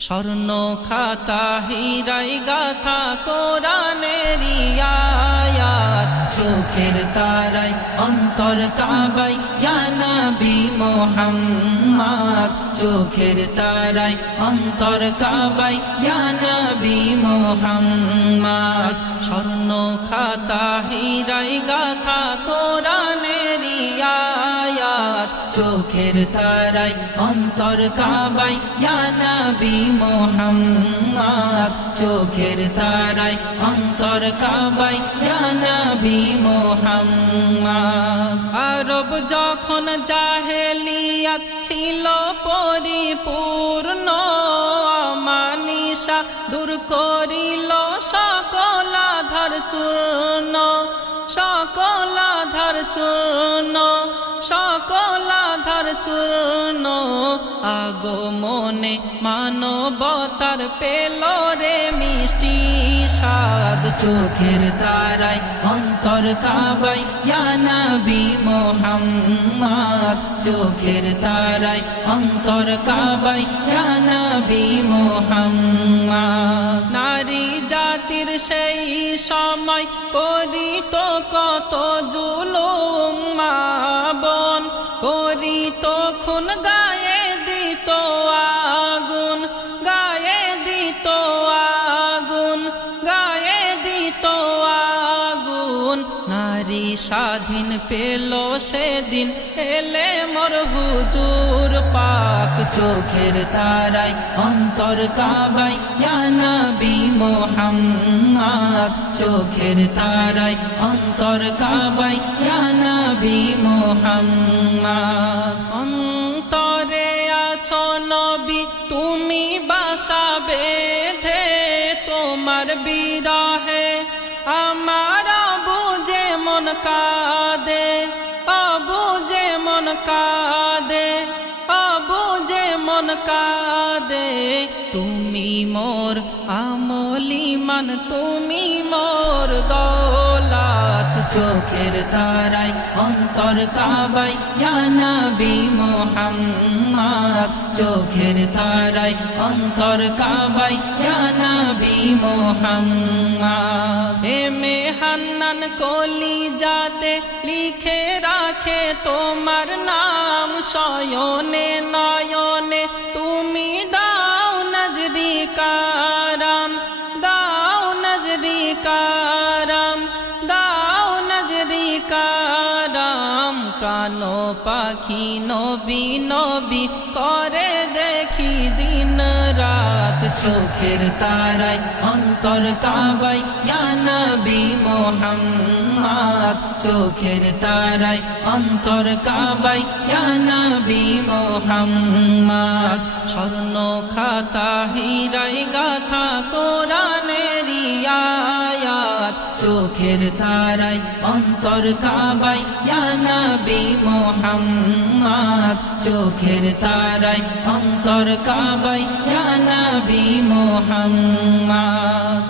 স্বর্ণ খাতা হীরায় গাথা কোরআনের আয়াত, চোখের তারায় অন্তর কাবায় ইয়া নবী মুহাম্মদ, চোখের তারায় অন্তর কাবায় ইয়া নবী মুহাম্মদ। স্বর্ণ খাতা হীরায় গাথা কোরআনের আয়াত, চোখের তারায় অন্তর কাবায় ইয়া নবী মুহাম্মদ, চোখের তারায় অন্তর কাবায় ইয়া নবী মুহাম্মদ। আরব যখন জাহেলিয়াত ছিল পরিপূর্ণ, আমানিশা দূর করিল সকল আধার চূর্ণ, সকল আধার চূর্ণ, সকল আধার চূর্ণ। আগমনে মানবতার পেল রে মিষ্টি স্বাদ, চোখের তারায় অন্তর কাবায় ইয়া নবী মুহাম্মদ, চোখের তারায় অন্তর কাবায় ইয়া নবী মুহাম্মদ। নারী জাতির সেই সময় করিত কত জুলুম, মা বোন করিত খুন, গায়ে দিত আগুন, গায়ে দিত আগুন, গায়ে দিত আগুন। নারী স্বাধীন পেল সেদিন, এলে মোর হুজুর পাক, চোখের তারায় অন্তর কাবায় ইয়া নবী মুহাম্মদ, চোখের তারায় অন্তর কাবায় ইয়া নবী মুহাম্মদ। অন্তরে আছো নবী তুমি বাসা বেঁধে, তোমার বিরহে আমার বুঝে মন কাঁদে, বুঝে মন কাঁদে, বুঝে মন কাঁদে। তুমি মোর আমলিমান, তুমি মোর দৌলত, চোখের তারায় অন্তর কাবায় ইয়া নবী মুহাম্মদ, চোখের তারায় অন্তর কাবায় ইয়া নবী মুহাম্মদ। এমে হান্নান কলি যাতে লিখে রাখে তোমার নাম, শয়নে নয়নে তুমি দাও নজরি কারাম, দাও নজরি কারাম, দাও নজরি কারাম। প্রাণ পাখি নবী নবী করে দেখি দিন রাত, চোখের তারায় অন্তর কাবায় ইয়া নবী মুহাম্মদ, চোখের তারায় অন্তর কাবায় ইয়া নবী মুহাম্মদ। স্বর্ণ খাতা হীরায় গাথা কোরআনের আয়াত, চোখের তারায় অন্তর কাবায় ইয়া নবী মুহাম্মদ, চোখের তারায় অন্তর কাবায় ইয়া নবী মুহাম্মদ।